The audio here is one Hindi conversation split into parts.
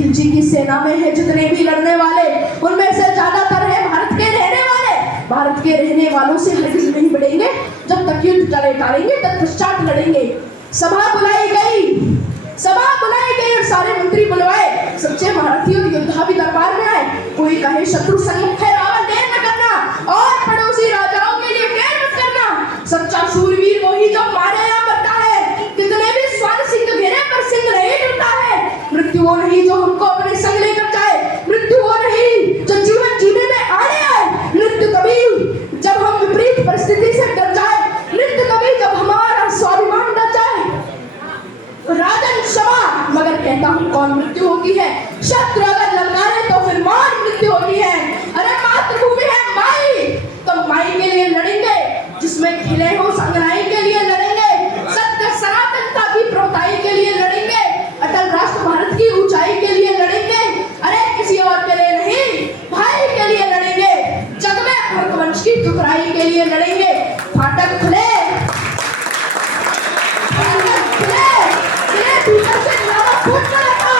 निखिल जी की सेना में है जितने भी लड़ने वाले, उनमें से ज्यादातर है भारत के रहने वाले। भारत के रहने वालों से हरगिज नहीं बढ़ेंगे, जब तक युद्ध टालेंगे तत्पश्चात लड़ेंगे। सभा बुलाई गई और सारे मंत्री बुलवाए, सच्चे भारतीय और योद्धा भी दरबार में आए। कोई कहे शत्रु सन्मुख है रावण, देर न करना, और पड़ोसी राजाओं के लिए देर मत करना। सच्चा शूरवीर वही जो मारे या मरता है, कितने भी स्वान सिंह घेरे पर सिंह नहीं टूटता है। मृत्यु वो नहीं जो हमको अपने संग लेकर जाए, मृत्यु वो नहीं जो जीवन जीने में आड़े आए। मृत्यु कभी जब हम विपरीत परिस्थिति से डर जाए, मृत्यु कभी जब हमारा स्वाभिमान डर जाए। राजन क्षमा, मगर कहता हूँ कौन मृत्यु होती है। शत्रु अगर ललकारे तो फिर मौत मृत्यु होती है। अरे मातृभूमि है माई, तो माई के लिए लड़ेंगे, जिसमें खिले हो संग्राही के लिए लड़ेंगे, सत्य सनातनता की प्रोताई के लिए लड़ेंगे, अटल राष्ट्र भारत की ऊंचाई के लिए लड़ेंगे। अरे किसी और के लिए नहीं, भाई के लिए लड़ेंगे, जग में भरतवंश की टुकराई के लिए लड़ेंगे। फाटक खुले, टूट पड़ा था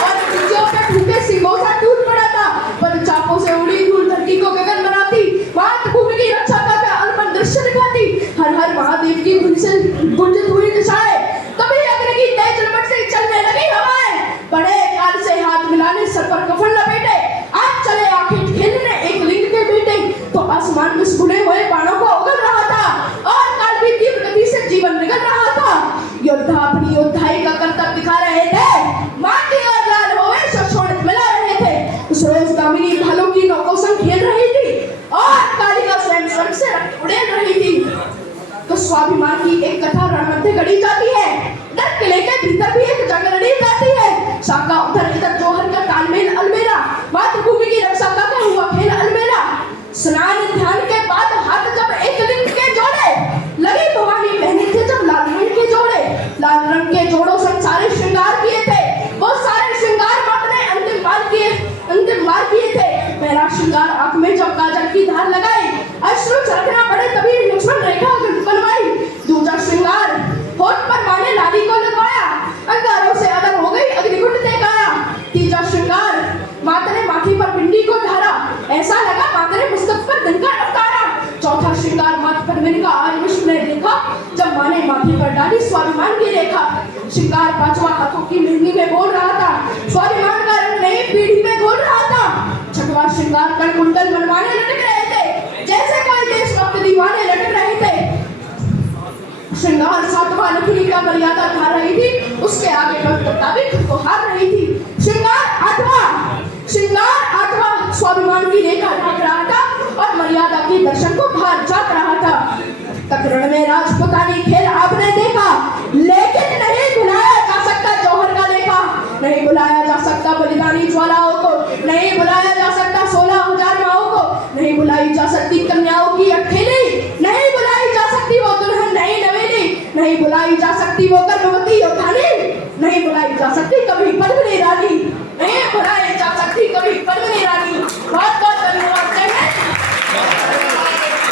और खुशियों पे फूटे सिंगों सा टूट पड़ा था। पर चापों से उड़ी धूल धरती को गगन बनाती, मातृभूमि की रक्षा का अनपन दृश्य दिखाती। हर हर महादेव की धुन से गुंजित हुई दिशाएं, कभी अग्नि की तेज लपट से चलने लगी हवाएं। बड़े काल से हाथ मिलाने सर पर कफन लपेटे, आज चले आंखें खेलने एक लिंग के बेटे। तो आसमान में सुने हुए बाणों को उगल रहा था और काल भी तीव्र गति से जीवन निकल रहा था। योद्धा अपनी योद्धाई का कर्तव्य दिखा रहे थे, माटी और लाल होवे शोषित मिला रहे थे। उस रोज दामिनी भालों की नौकों संग खेल रही थी और कालिका स्वयं स्वर्ग से उड़ेल रही थी। तो स्वाभिमान की एक कथा रण मध्य गढ़ी जाती है, डर किले के भीतर भी एक जंग लड़ी जाती है। शाखा उधर इधर जोहर का तालमेल अलमेला, मातृभूमि की रक्षा का हुआ खेल अलमेला। स्नान ध्यान के बाद हाथ जब एक लिंग के जोड़े, लगी भवानी पहने थे जब लाल रंग के जोड़े। लाल रंग के जोड़ों से सारे श्रृंगार किए थे, वो सारे श्रृंगार माता ने अंतिम बार किए थे। पहला श्रृंगार आंख में जब काजल की धार लगाई, अश्रु छलकना पड़े तभी लक्ष्मण रेखा बनवाई। दूसरा श्रृंगार होठ पर माने लाली को लगवाया, अंगारों से अदर हो गई अग्निकुंड देखाया। तीसरा श्रृंगार माता ने माथे पर बिंदी को धारा, ऐसा लगा माता ने मस्तक पर दिन का अवतारा। चौथा श्रृंगार माथे पर दिन का आज विश्व ने देखा, जब माँ ने माथे पर डाली स्वाभिमान की रेखा। श्रृंगार पांचवा हाथों की मेहंदी में बोल रहा था, स्वाभिमान का रंग नई पीढ़ी में घोल रहा था। छठवां श्रृंगार कण कुंडल मनवाने लटक रहे थे, जैसे कोई देशभक्त दीवाने लटक रहे थे। श्रृंगार सातवां नखुली का मर्यादा खा रही थी, उसके आगे भक्तता भी खुद को हार रही थी। श्रृंगार आठवां स्वाभिमान की रेखा ढाक रहा था और मर्यादा के दर्शन को बाहर जाग रहा था। तकरण में राजपुतानी खेल आपने देखा, लेकिन नहीं भुलाया जा सकता जौहर का लेखा। नहीं बुलाया जा सकता बलिदानी ज्वालाओं को, नहीं बुलाया जा सकता 16,000 माओं को, नहीं बुलाई जा सकती कन्याओं की अकेली, नहीं बुलाई जा सकती वो दुल्हन नई नवेली, नहीं बुलाई जा सकती वो गर्भवती